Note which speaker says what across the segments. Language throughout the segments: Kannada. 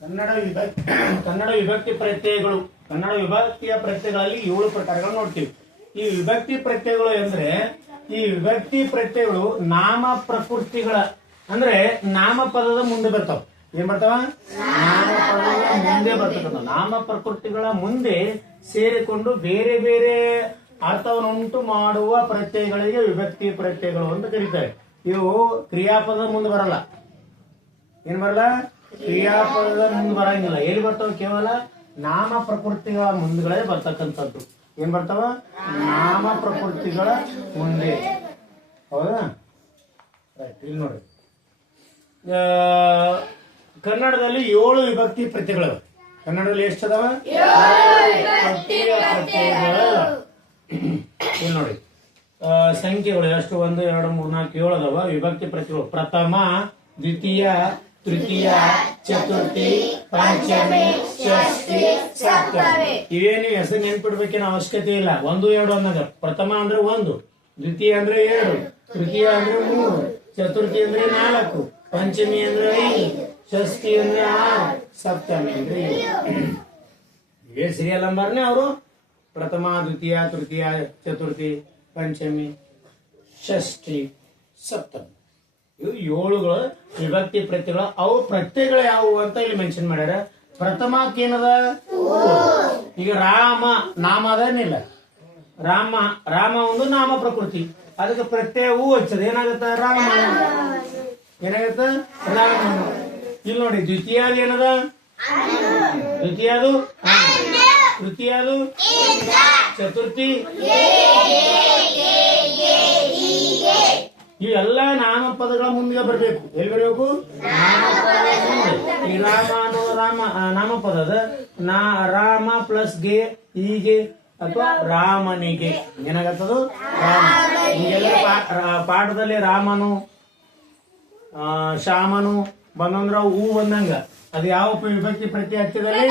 Speaker 1: ಕನ್ನಡ ವಿಭಕ್ತಿ ಕನ್ನಡ ವಿಭಕ್ತಿ ಪ್ರತ್ಯಯಗಳು, ಕನ್ನಡ ವಿಭಕ್ತಿಯ ಪ್ರತ್ಯಯಗಳಲ್ಲಿ ಏಳು ಪ್ರಕಾರಗಳು ನೋಡ್ತೀವಿ. ಈ ವಿಭಕ್ತಿ ಪ್ರತ್ಯಯಗಳು ಅಂದ್ರೆ ಈ ವಿಭಕ್ತಿ ಪ್ರತ್ಯಯಗಳು ನಾಮ ಪ್ರಕೃತಿಗಳ, ಅಂದ್ರೆ ನಾಮಪದದ ಮುಂದೆ ಬರ್ತಾವ. ಏನ್ ಬರ್ತಾವ? ನಾಮಪದದ ಮುಂದೆ ಬರ್ತಕ್ಕಂಥ, ನಾಮ ಪ್ರಕೃತಿಗಳ ಮುಂದೆ ಸೇರಿಕೊಂಡು ಬೇರೆ ಬೇರೆ ಅರ್ಥವನ್ನುಂಟು ಮಾಡುವ ಪ್ರತ್ಯಯಗಳಿಗೆ ವಿಭಕ್ತಿ ಪ್ರತ್ಯಯಗಳು ಅಂತ ಕರೀತಾರೆ. ಇವು ಕ್ರಿಯಾಪದ ಮುಂದೆ ಬರಲ್ಲ. ಏನ್ ಬರಲ್ಲ? ಕ್ರಿಯಾಪದದ ಮುಂದೆ ಬರಂಗಿಲ್ಲ. ಎಲ್ಲಿ ಬರ್ತಾವ ಕೇವಲ ನಾಮ ಪ್ರಕೃತಿಗಳ ಮುಂದ್ಗಳೇ ಬರ್ತಕ್ಕಂಥದ್ದು. ಏನ್ ಬರ್ತಾವ? ನಾಮ ಪ್ರಕೃತಿಗಳ ಮುಂದೆ. ಹೌದಾ? ರೈಟ್ ಇಲ್ಲಿ ನೋಡಿ. ಕನ್ನಡದಲ್ಲಿ ಏಳು ವಿಭಕ್ತಿ ಪ್ರತ್ಯಯಗಳು ಕನ್ನಡದಲ್ಲಿ ಎಷ್ಟು ಅದಾವ ಇಲ್ಲಿ ನೋಡಿ. ಸಂಖ್ಯೆಗಳು ಎಷ್ಟು? ಒಂದು, ಎರಡು, ಮೂರು, ನಾಲ್ಕು ಏಳು ಅದಾವ ವಿಭಕ್ತಿ ಪ್ರತಿಗಳು. ಪ್ರಥಮ, ದ್ವಿತೀಯ ತೃತೀಯ, ಚತುರ್ಥಿ, ಪಂಚಮಿ, ಷಷ್ಠಿ, ಸಪ್ತಮಿ. ಇವೇನು ಹೆಸರು ನೆನ್ಪಿಡ್ಬೇಕೇನು ಅವಶ್ಯಕತೆ ಇಲ್ಲ. ಒಂದು, ಎರಡು ಅನ್ನೋದ. ಪ್ರಥಮ ಅಂದ್ರೆ ಒಂದು, ದ್ವಿತೀಯ ಅಂದ್ರೆ ಎರಡು, ತೃತೀಯ ಅಂದ್ರೆ ಮೂರು, ಚತುರ್ಥಿ ಅಂದ್ರೆ ನಾಲ್ಕು, ಪಂಚಮಿ ಅಂದ್ರೆ ಐದು, ಷಷ್ಠಿ ಅಂದ್ರೆ ಆರು, ಸಪ್ತಮಿ ಅಂದ್ರೆ ಏ ಸೀರಿಯಲ್ ನಂಬರ್ನೇ ಅವರು. ಪ್ರಥಮ, ದ್ವಿತೀಯ, ತೃತೀಯ, ಚತುರ್ಥಿ, ಪಂಚಮಿ, ಷಷ್ಠಿ, ಸಪ್ತಮಿ. ಇವು ಏಳುಗಳು ವಿಭಕ್ತಿ ಪ್ರತ್ಯಗಳು ಅವು ಪ್ರತ್ಯಗಳು ಯಾವುವು ಅಂತ ಇಲ್ಲಿ ಮೆನ್ಷನ್ ಮಾಡ್ಯಾರ. ಪ್ರಥಮಕ್ಕೆ ಏನದ? ಈಗ ರಾಮ ನಾಮ ಅದೇನಿಲ್ಲ ರಾಮ ರಾಮ ಒಂದು ನಾಮ ಪ್ರಕೃತಿ. ಅದಕ್ಕೆ ಪ್ರತ್ಯಯ ಹೂ ಹಚ್ಚದ. ಏನಾಗತ್ತ? ರಾಮ ಏನಾಗತ್ತ? ರಾಮ ಇಲ್ಲಿ ನೋಡಿ ದ್ವಿತೀಯ ಏನದ? ದ್ವಿತೀಯದು ತೃತೀಯದು ಚತುರ್ಥಿ. ಇವೆಲ್ಲ ನಾಮಪದಗಳ ಮುಂದೆ ಬರಬೇಕು. ಎಲ್ಲಿ ಬರಬೇಕು. ಈ ರಾಮ ಅನ್ನೋ ರಾಮ ನಾಮ ನಾಮಪದ ಅದ. ನಾ, ರಾಮ ಪ್ಲಸ್ಗೆ, ಹೀಗೆ, ಅಥವಾ ರಾಮನಿಗೆ. ಏನಾಗತ್ತದು? ರಾಮ. ಹಿಂಗೆಲ್ಲ ಪಾಠದಲ್ಲಿ ರಾಮನು ಶ್ಯಾಮನು ಬಂದಂದ್ರ ಹೂ ಬಂದಂಗ. ಅದು ಯಾವ ವಿಭಕ್ತಿ ಪ್ರತಿ ಹಚ್ಚಿದಲ್ಲಿ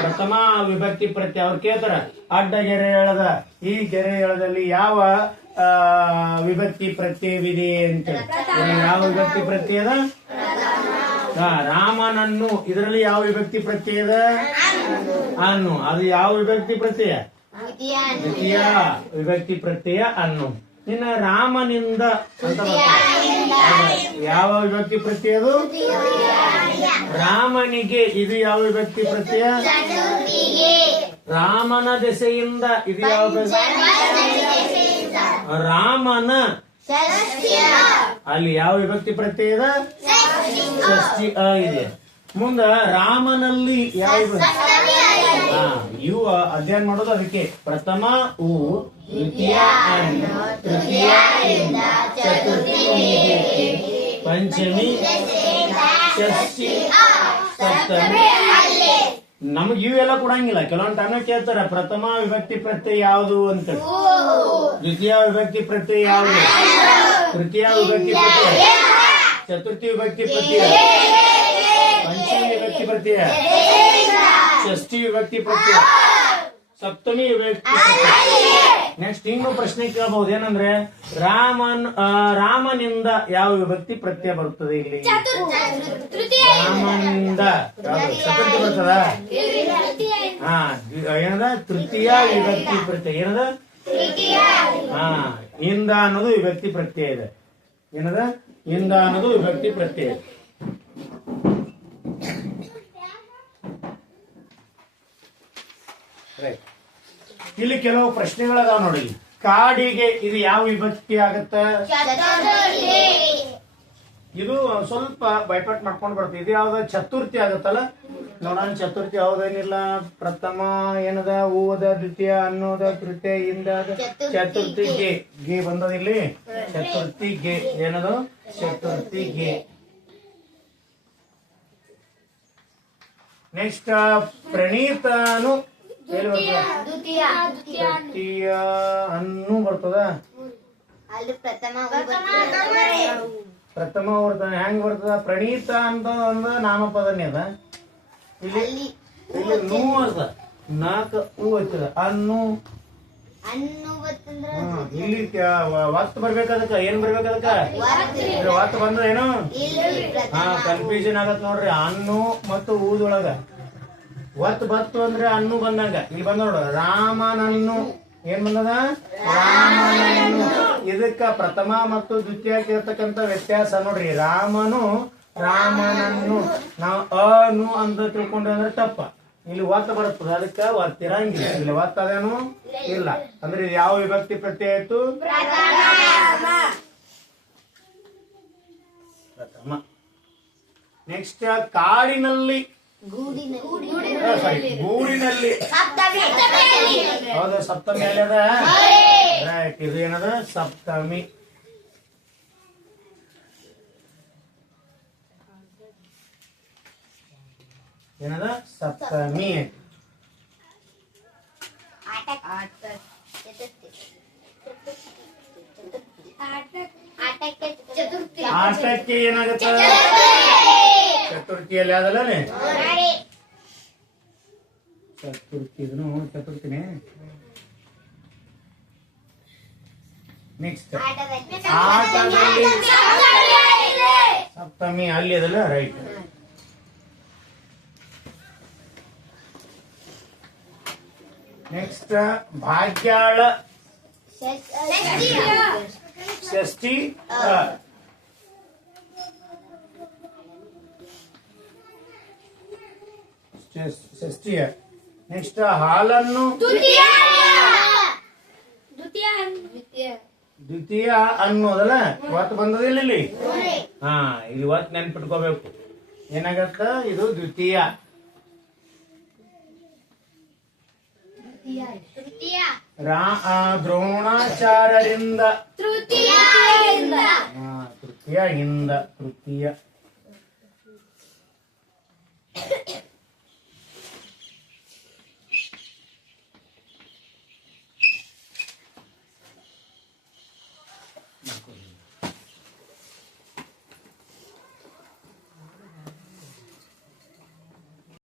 Speaker 1: ಪ್ರಥಮ ವಿಭಕ್ತಿ ಪ್ರತಿ ಅವ್ರು ಕೇಳ್ತಾರ, ಅಡ್ಡ ಗೆರೆ ಎಳದ. ಈ ಗೆರೆ ಎಳದಲ್ಲಿ ಯಾವ ವಿಭಕ್ತಿ ಪ್ರತ್ಯಯವಿದೆ ಇಲ್ಲಿ ಯಾವ ವಿಭಕ್ತಿ ಪ್ರತ್ಯಯದ? ರಾಮನನ್ನು. ಇದರಲ್ಲಿ ಯಾವ ವಿಭಕ್ತಿ ಪ್ರತ್ಯಯದ? ಅನ್ನು. ಅದು ಯಾವ ವಿಭಕ್ತಿ ಪ್ರತ್ಯಯ? ದ್ವಿತೀಯ. ವಿಭಕ್ತಿ ಪ್ರತ್ಯಯ ಅನ್ನು. ಇನ್ನ ರಾಮನಿಂದ ಅಂತ. ಯಾವ ವಿಭಕ್ತಿ ಪ್ರತ್ಯಯ ಅದು? ರಾಮನಿಗೆ ಇದು ಯಾವ ವಿಭಕ್ತಿ ಪ್ರತ್ಯಯ? ರಾಮನ ದೆಸೆಯಿಂದ ಇದು ಯಾವ? ರಾಮನ ಅಲ್ಲಿ ಯಾವ ವಿಭಕ್ತಿ ಪ್ರತ್ಯಯದ ಷಷ್ಟಿ ಅ ಇದೆ. ಮುಂದ ರಾಮನಲ್ಲಿ ಯಾವ ವಿಭಕ್ತಿ? ಹಾ ಇವು ಅಧ್ಯಯನ ಮಾಡೋದು ಅದಕ್ಕೆ ಪ್ರಥಮ, ಉ, ದ್ವಿತೀಯ ತೃತೀಯ ಪಂಚಮಿ ಷಷ್ಠಿ ಸಪ್ತಮಿ ನಮ್ಗೆ ಇವೆಲ್ಲ ಕೊಡಂಗಿಲ್ಲ. ಕೆಲವೊಂದು ಟೈಮ್ ಕೇಳ್ತಾರೆ, ಪ್ರಥಮ ವಿಭಕ್ತಿ ಪ್ರತ್ಯಯ ಯಾವುದು? ಅಂತ. ದ್ವಿತೀಯ ವಿಭಕ್ತಿ ಪ್ರತ್ಯಯ ಯಾವುದು? ತೃತೀಯ ವಿಭಕ್ತಿ ಪ್ರತ್ಯಯ. ಚತುರ್ಥಿ ವಿಭಕ್ತಿ ಪ್ರತ್ಯಯ. ಪಂಚಮಿ ವಿಭಕ್ತಿ ಪ್ರತ್ಯಯ. ಷಷ್ಠಿ ವಿಭಕ್ತಿ ಪ್ರತ್ಯಯ. ಸಪ್ತಮಿ ವಿಭಕ್ತಿ ನೆಕ್ಸ್ಟ್ ಇನ್ನೂ ಪ್ರಶ್ನೆ ಕೇಳಬಹುದು ಏನಂದ್ರೆ ರಾಮನ್ ರಾಮನಿಂದ ಯಾವ ವಿಭಕ್ತಿ ಪ್ರತ್ಯಯ ಬರುತ್ತದೆ ಇಲ್ಲಿ? ರಾಮನಿಂದ? ಚತುರ್ಥಿ ಬರ್ತದ? ಹಾ ಏನದ? ತೃತೀಯ ವಿಭಕ್ತಿ ಪ್ರತ್ಯಯ. ಏನದ? ಹಾ ಇಂದ ಅನ್ನೋದು ವಿಭಕ್ತಿ ಪ್ರತ್ಯಯ ಇದೆ. ಏನದ? ಇಂದ ಅನ್ನೋದು ವಿಭಕ್ತಿ ಪ್ರತ್ಯಯ Right. ಇಲ್ಲಿ ಕೆಲವು ಪ್ರಶ್ನೆಗಳದಾವ ನೋಡಿ. ಕಾಡಿಗೆ ಇದು ಯಾವ ವಿಭಕ್ತಿ ಆಗತ್ತ? ಇದು ಸ್ವಲ್ಪ ಬೈಪಾಟ್ ಮಾಡ್ಕೊಂಡು ಬರ್ತದೆ ಇದು ಯಾವ್ದ ಚತುರ್ಥಿ ಆಗತ್ತಲ್ಲ? ನೋಡೋಣ ಚತುರ್ಥಿ ಯಾವ್ದೇನಿಲ್ಲ. ಪ್ರಥಮ ಏನದ? ಹೂವದ ದ್ವಿತೀಯ ಅನ್ನೋದ ತೃತೀಯ ಇಂದ. ಚತುರ್ಥಿ ಗೆ. ಗೆ. ಬಂದದ ಇಲ್ಲಿ? ಚತುರ್ಥಿ ಗೆ. ಏನದು? ಚತುರ್ಥಿ ಗೆ. ನೆಕ್ಸ್ಟ್ ಪ್ರಣೀತನು ತೃತೀಯ ಅನ್ನು ಬರ್ತದ?
Speaker 2: ಅಲ್ಲಿ ಪ್ರಥಮ
Speaker 1: ಪ್ರಥಮ ಬರ್ತದ ಹೆಂಗ್ ಬರ್ತದ? ಪ್ರಣೀತ ಅಂತ ಒಂದು ನಾಮಪದನೇ ಅದ. ಇಲ್ಲಿ ಇಲ್ಲಿ ನೂ ಅದ ನಾಲ್ಕು ಹೂ ಹಚ್ಚದ ಅನ್ನು. ಇಲ್ಲಿ ಒತ್ತು ಏನು ಅದಕ್ಕ? ಏನ್ ಬರ್ಬೇಕದಕ್ಕ ಇಲ್ಲಿ ಒತ್ತು ಬಂದ್ರ ಏನು? ಹಾ ಕನ್ಫ್ಯೂಷನ್ ಆಗತ್ ನೋಡ್ರಿ. ಅನ್ನು ಮತ್ತು ಊದೊಳಗ ಒತ್ತು ಬತ್ತು ಅಂದ್ರೆ ಅನ್ನು ಬಂದಂಗ. ಇಲ್ಲಿ ಬಂದ ನೋಡು, ರಾಮನನ್ನು ಏನ್ ಬಂದದ? ರಾಮನನ್ನು. ಇದಕ್ಕ ಪ್ರಥಮ ಮತ್ತು ದ್ವಿತೀಯಕ್ಕೆ ಇರ್ತಕ್ಕಂತ ವ್ಯತ್ಯಾಸ ನೋಡ್ರಿ, ರಾಮನು ರಾಮನನ್ನು. ನಾವು ಅನು ಅಂತ ತಿಳ್ಕೊಂಡ್ರೆ ಅಂದ್ರೆ ತಪ್ಪ. ಇಲ್ಲಿ ಒತ್ತ ಬರುತ್ತದೆ, ಅದಕ್ಕ ಒತ್ತಿರಂಗಿಲ್ಲ ಇಲ್ಲಿ ಒತ್ತದೇನು ಇಲ್ಲ. ಅಂದ್ರೆ ಇದು ಯಾವ ವಿಭಕ್ತಿ ಪ್ರತ್ಯಯ ಆಯ್ತು? ಪ್ರಥಮ. ನೆಕ್ಸ್ಟ್ ಕಾಡಿನಲ್ಲಿ ಸಾರಿ ಗೂಡಿನಲ್ಲಿ. ಹೌದು ಸಪ್ತಮಿ ಅಲ್ಲದ ಅದ ರೈಟ್ ಇದು ಏನದ? ಸಪ್ತಮಿ. ಏನದ? ಸಪ್ತಮಿ. ಆಟಕ್ಕೆ ಏನಾಗತ್ತ? ಚತುರ್ಥಿಯಲ್ಲಿ ಅದಲ್ಲ ಚತುರ್ಥಿ ಇದನ್ನು ಚತುರ್ಥಿನೇ ನೆಕ್ಸ್ಟ್ ಆಟದಲ್ಲಿ ಸಪ್ತಮಿ ಅಲ್ಲಿ ಅದಲ್ಲ ರೈಟ್ ನೆಕ್ಸ್ಟ್ ಭಾಗ್ಯಾಳ ಷಷ್ಠಿ ಅ. ಷಷ್- ಷಷ್ಠಿಯ ನೆಕ್ಸ್ಟ್ ಹಾಲನ್ನು ದ್ವಿತೀಯ ಅನ್ನೋದಲ್ಲ ಇವತ್ತು ಬಂದದಿಲ್ಲ ಇಲ್ಲಿ ಹಾ ಇಲ್ಲಿ ಇವತ್ತು ನೆನ್ಪಿಟ್ಕೋಬೇಕು. ಏನಾಗತ್ತ? ಇದು ದ್ವಿತೀಯ.
Speaker 2: ತೃತೀಯ
Speaker 1: ರಾ ಆ, ದ್ರೋಣಾಚಾರ್ಯರಿಂದ.
Speaker 2: ತೃತೀಯ
Speaker 1: ಹಾ, ತೃತೀಯ ಹಿಂದ ತೃತೀಯ.